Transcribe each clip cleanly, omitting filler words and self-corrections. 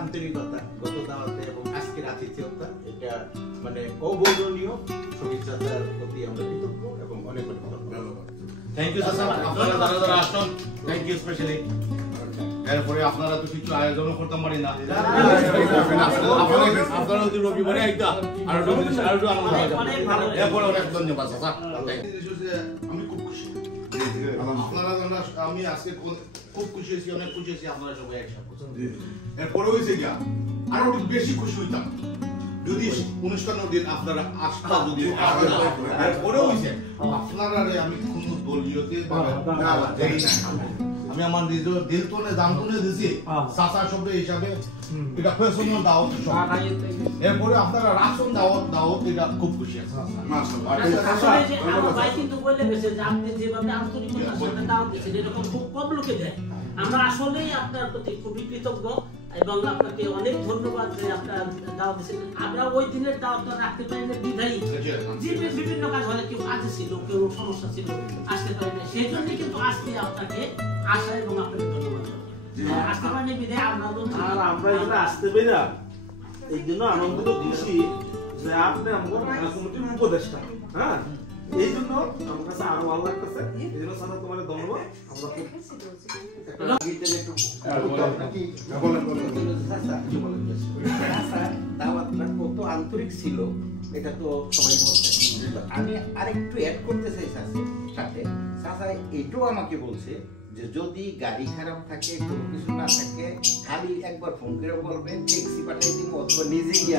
আন্তরিকতা গত দাওয়াতে এবং আজকের আতিথ্যতা এটা মানে অবর্ণনীয়। শফিক চাচার প্রতি আমরা কৃতজ্ঞ এবং অনেক অনেক ধন্যবাদ। থ্যাংক ইউ চাচা, আপনারা যারা আসছেন থ্যাংক ইউ স্পেশালি। এরপরে আপনারা তো কিছু আয়োজনও করতে পারি না, আপনারা যদি রবিবারে আইতা আর একটু আনন্দ হয়ে যাবে। এরপরে অনেক ধন্যবাদ চাচা। আমি খুব খুশি আপনারা, আমি আজকে খুব খুশি হয়েছি, অনেক খুশি হয়েছি আপনারা সবাই একসাথে। এরপরে হয়েছে গিয়া আরো একটু বেশি খুশি হইতাম যদি অনুষ্ঠানের দিন আপনারা আসতা, যদি এরপরে হয়েছে আপনারা আমি কোনো দলীয়তে আমি আমার নিজের দিল তোলে দাম তুলে দিছি চাচা শব্দ হিসাবে, এটা পার্সোনাল দাওয়াত। এরপরে আপনারা রাশন দাওয়াত এটা খুব খুশি আছে। আসলে যে আমার ভাই কিন্তু বলে গেছে যে আপনি যেভাবে আন্তরিকতার সাথে দাওয়াত দিয়েছেন এরকম খুব কম লোকে দেয়। আমরা আসলেই আপনার প্রতি খুবই কৃতজ্ঞ এবং আপনাকে অনেক ধন্যবাদ যে আপনার দাওয়াত দিয়েছেন। আমরা ওই দিনের দাওয়াতটা রাখতে পারিনি বিধায়ী যে বিভিন্ন কাজ হলে কেউ কাজে ছিল, কেউ সমস্যা ছিল, আসতে পারিনি, সেই জন্যই কিন্তু আজকে আপনাকে আসা এবং আপনাকে ধন্যবাদ আসতে পারিনি বিধায় আমরা এখানে আসতে পেরে এই জন্য আনন্দিত খুশি যে আপনি আমাদের কমিটির উপদেষ্টা। হ্যাঁ, এই জন্য আমার কাছে আরো ভালো লাগতেছে। এই জন্য স্যার তোমার ধন্যবাদ। আমরা কত আন্তরিক ছিল এটা তো সবাই বলছে। আমি আরেকটু অ্যাড করতে চাই সাথে চাচা এটাও আমাকে বলছে যে যদি গাড়ি খারাপ থাকে, কোনো কিছু না থাকে, খালি একবার ফোন করে বলবেন, ট্যাক্সি পাঠিয়ে দিব অথবা নিজে গিয়ে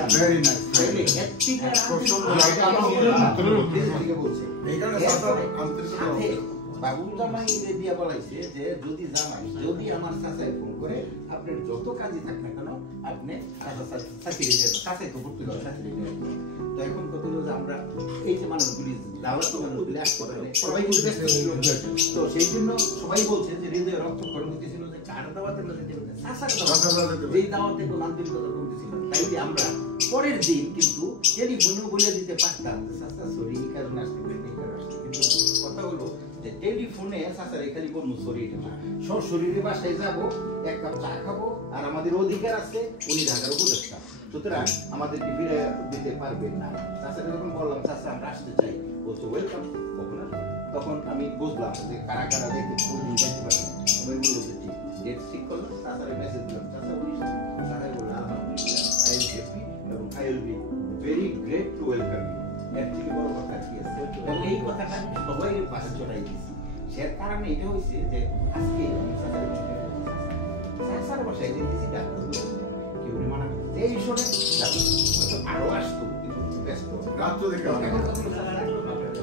বাবুল জামাই দিয়া বলাইছে যে যদি আমার চাচাই ফোন করে আপনার যত কাজই থাক না কেন আপনি চাচাই তো ভর্তি করে চাকরি। তো এখন কত যে আমরা এই যে মানুষগুলি দাওয়াত মানুষগুলি আসতে সবাই কিন্তু ব্যস্ত ছিল, তো সেই জন্য সবাই বলছে যে হৃদয় রক্তক্ষরণ হতেছিল যে কার দাওয়াতের যেই দাওয়াতে কোনো আন্তরিকতা করতেছিল। তাই আমরা পরের দিন কিন্তু টেলিফোনও বলে দিতে পারতাম যে চাচা সরি এই কারণে আসতে পারি, এই কারণে আসতে, কিন্তু কথা হলো যে টেলিফোনে চাচার এখানে কোনো শরীর না, সশরীরে বাসায় যাবো, এক কাপ চা খাবো, আর আমাদের অধিকার আছে, উনি ঢাকার উপদেষ্টা, সুতরাং আমাদেরকে ফিরে দিতে পারবেন না। চাচাকে যখন বললাম চাচা আমরা আসতে চাই, বলছে ওয়েলকাম, কখন আসবো? তখন আমি বুঝলাম যে কারা কারা দেখতে পুরো যাইতে পারে। আমি বললো যে ঠিক ডেট ঠিক করলো, চাচারে মেসেজ দিলাম, চাচা উনি চাচাই বললো আলহামদুলিল্লাহ আই এম হ্যাপি এবং I will be very great to welcome you. এর থেকে বড় কথা কি আছে? এবং এই কথাটা সবাই পাশে চড়াই দিয়েছি। সে কারণে এটা হয়েছে যে আজকে চাচার বাসায় যেতেছি ডাক্তার কেউ মানা করতে এই শোনে আরো আসতো কিন্তু ব্যস্ত রাত্র দেখে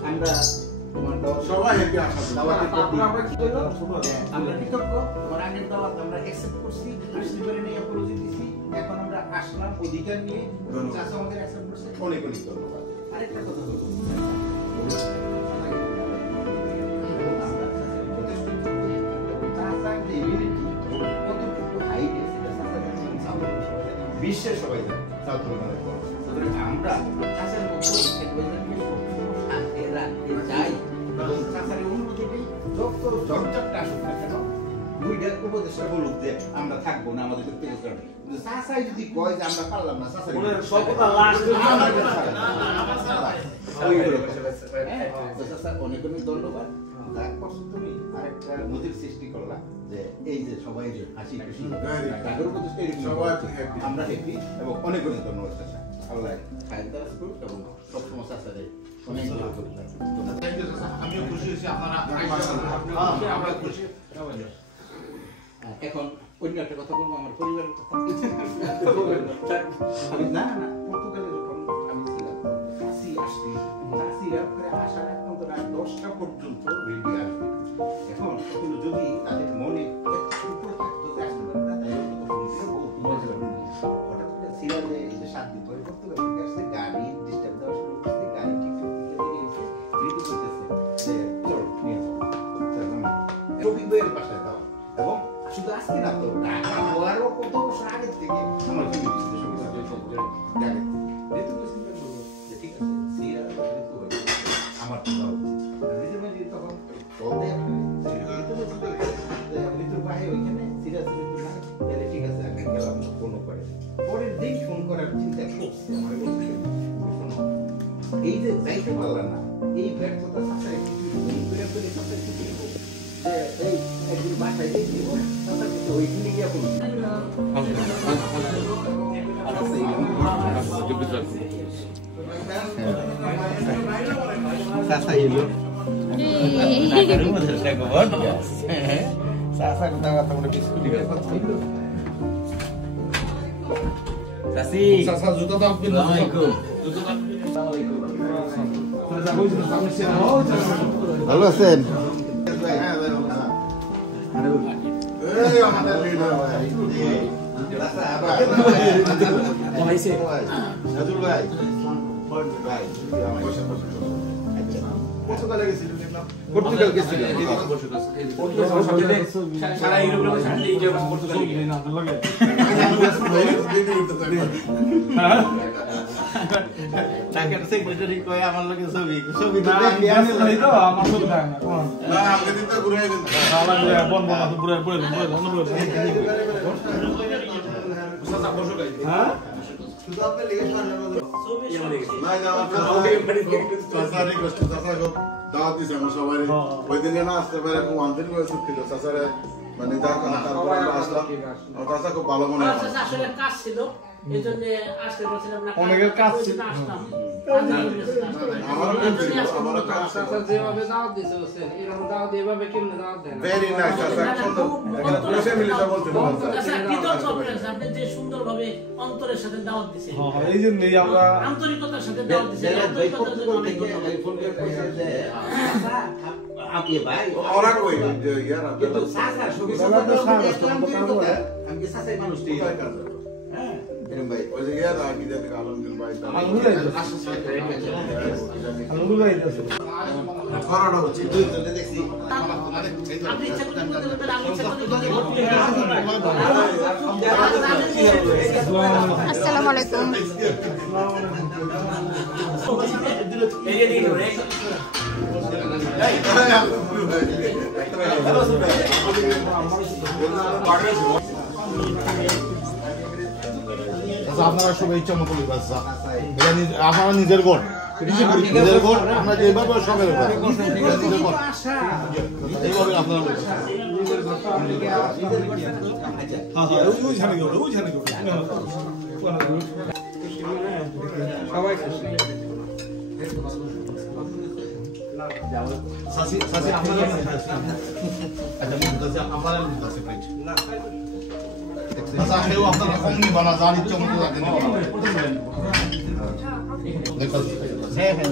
আমরা সবাই আমরা কৃতজ্ঞ। তোমার আগের দাওয়াত আমরা অ্যাকসেপ্ট করছি, আসতে পারি নাই, অ্যাপোলজি দিছি, এখন আমরা আসলাম অধিকার নিয়ে, চাচা আমাদের অ্যাকসেপ্ট করছে, অনেক অনেক ধন্যবাদ। আরেকটা কথা হলো বিশ্বের সবাই জানে আমরা চাচার চাই এবং চাচার অনুমতি দিই, যত ঝড়ঝাপটা আসুক না কেন দুইটা উপদেশটা বলুক যে আমরা থাকবো না, আমাদের ব্যক্তিগত কারণে, কিন্তু চাচাই যদি কয় যে আমরা পারলাম না, চাচার অনেক অনেক ধন্যবাদ। তুমি আরেকটা নদীর সৃষ্টি করলাম যে এই যে সবাই হাসি খুশি আমরা হ্যাপি এবং অনেক অনেক ধন্যবাদ চাচা। আল্লাহ খায়ের দ্বারা করুক এবং সবসময় চাচারে অনেক আমিও খুশি হয়েছি আপনারা আমরা খুশি। এখন অন্য একটা কথা বলবো, আমার পরিবারের কথা। আমি না না পর্তুগালে যখন আমি ছিলাম চাষি আসছি, চাষিরা আসার এখন তো রাত 10টা পর্যন্ত রেডি আসবে। এখন যদি তাদের মনে থাকতো যে আসতে পারে না, তাহলে হঠাৎ করে চিন্তা করছি আমার বলতে এই যে যাইতে পারলা না এই ব্যর্থতা চাচাই কিছু ফোন করে চাচাই কিছু দিব যে এই একদিন বাসায় দিয়ে দিব চাচা কিছু ওইখানে গিয়ে বলুন চাচা এলো চাচা কথা কথা বলে বিস্কুটি চাচি চাচা জুতা দাও কিন্তু ভালো আছেন এই আমাদের লিডার ভাই নাজুল ভাই ভাই পর্তুগালে গেছিল পর্তুগাল গেছিল সারা ইউরোপের সাথে এই জায়গা পর্তুগালে গিয়ে না লাগে টাকার সেক্রেটারি কয় আমার লগে ছবি ছবি তো আমি লই তো আমার ছবি দেয় না কোন না আপনি দিন তো ঘুরে গেলেন শালা ঘুরে বন বন আছে পুরো পুরো চাচা বসো গাই হ্যাঁ শুধু আপনি লিখে সামনে নাই না চাচা রিকোয়েস্ট চাচা গো দাওয়াত দিছে আমরা সবাই ওই দিনে না আসতে পারে খুব আন্তরিক ভাবে ছুটি দিল চাচারে মানে যার কথা তারপর আমরা আসলাম আমার চাচা খুব ভালো মনে হয় আসলে কাজ ছিল এজন্য আসতে বলছিলাম না অনেকের কাজ ছিল আসলাম আমারও কাজ চাচা যেভাবে দাওয়াত দিছে হোসেন এরকম দাওয়াত এভাবে কেমনে দাওয়াত দেন ভেরি নাইস চাচা সুন্দর এখানে পুরো ফ্যামিলিটা বলতে পারছেন আচ্ছা কৃতজ্ঞ প্রেস আপনি যে সুন্দরভাবে অন্তরের সাথে দাওয়াত দিয়েছেন হ্যাঁ এই জন্যই আমরা আন্তরিকতার সাথে দাওয়াত দিয়েছেন যারা আন্তরিকতার জন্য পর্তুগাল অনেক থেকে ধন্যবাদ। ফোন করে কইছে যে আপনি ভাই ওরা কই যে ইয়ার কিন্তু চাচা ছবি আমি চাচাই মানুষ ঠিক হ্যাঁ এরকম ভাই ওই যে ইয়ার কি জানি আলমগীর ভাই আলহামদুলিল্লাহ আইতাছে করোনা হচ্ছে দুই জনে দেখছি আপনি ইচ্ছা করতে বলতে পারেন, আমি ইচ্ছা করতে বলতে আসসালামু আলাইকুম আপনারা সবাই ইচ্ছা মতো আপনারা নিজের ঘর নিজের ঘর আমরা যেভাবে সবাই নিজের ঘর এইভাবে আপনারা আচ্ছা কেউ আপনারা কম নিবা না যার ইচ্ছা মতো থাকে হ্যাঁ হ্যাঁ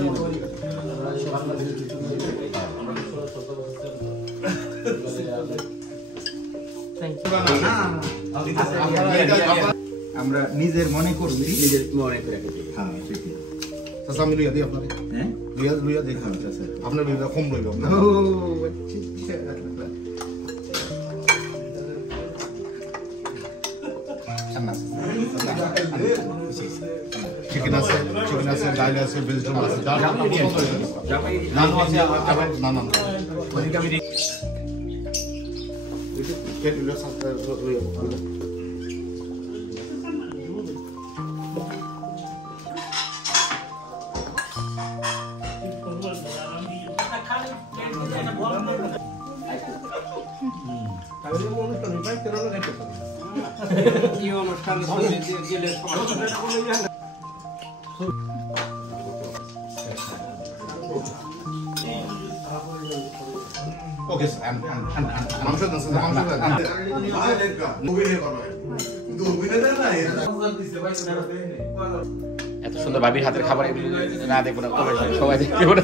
আমরা নিজের মনে করবি নিজের মনে করে হ্যাঁ আচ্ছা আমি লইয়া দিই আপনাকে হ্যাঁ লইয়া দিই আপনার লইয়া কম লইব আপনার ও চিকেন আছে ডাল আছে ভেজিটেবল আছে নান আছে আবার নান কি অনুষ্ঠান গেলে সমস্যা okay sir I'm sure this is এত সুন্দর ভাবির হাতের খাবার না দেখবো না সবাই দেখতে পারে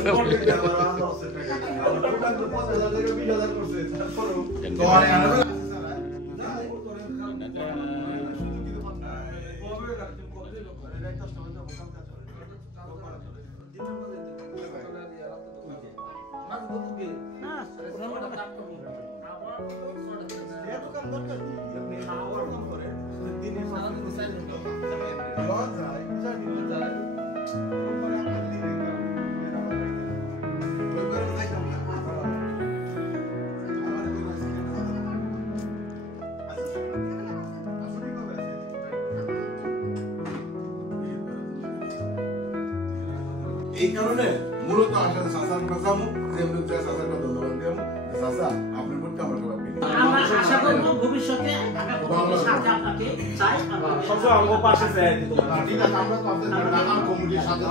এই কারণে মূলত আসলে সাসার কাছামু যে লোক সাসার কথা ধন্যবাদ দিলাম সাসা আপনার প্রতি আমার সবাই আমরা আশা করব ভবিষ্যতে আগামী সাথে আপনাকে চাই সবসময় আমার পাশে চাই তোমার ঠিক আছে আমরা তো আপনাদের ঢাকা কমিটির সাথে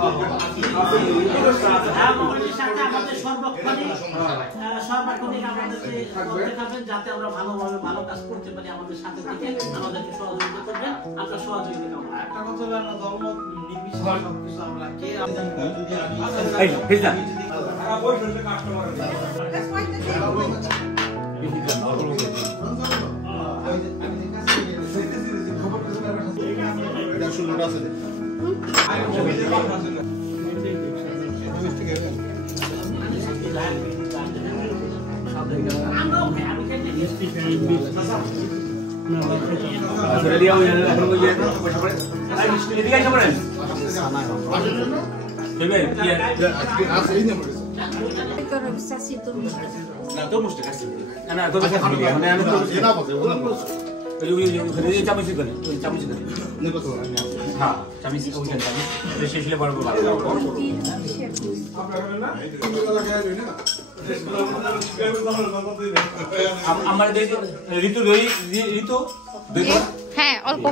হ্যাঁ কমিটির সাথে আমাদের সর্বক্ষণিক আমাদেরকে করতে থাকবেন যাতে আমরা ভালোভাবে ভালো কাজ করতে পারি আমাদের সাথে থেকে আমাদেরকে সহযোগিতা করবেন আমরা সহযোগিতা করব একটা কথা হলো না ধর্ম নির্বিশেষে সবকিছু আমরা কে এই ফিজা এটা শুনুন আছে হ্যাঁ অল্প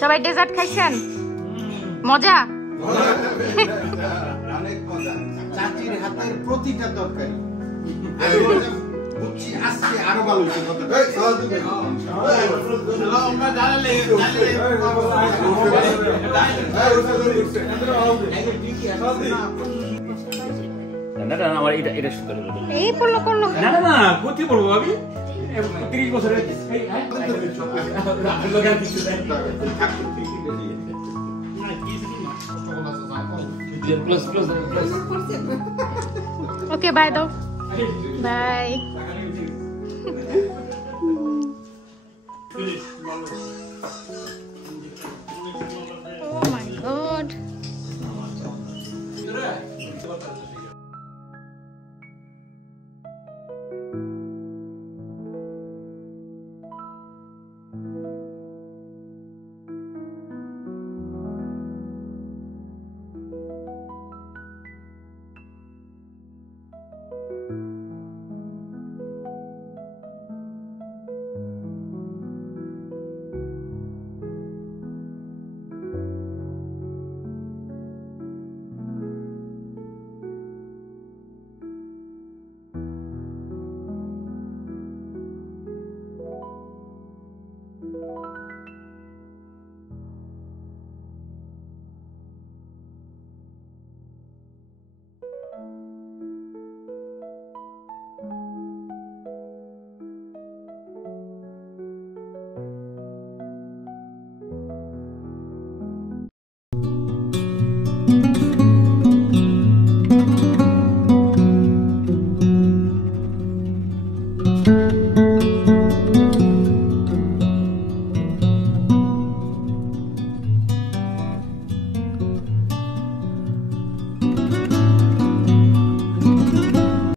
সবাই ডেজার্ট খাইছেন মজা অনেক মজা চাচির হাতের প্রতিটা তরকারি বুঝছি আসছে আরো ভালো হচ্ছে আমার এটা সুন্দর এই পড়লো করলো না না না কোথায় পড়বো আমি 30 বছরের ওকে বাই দাও বাই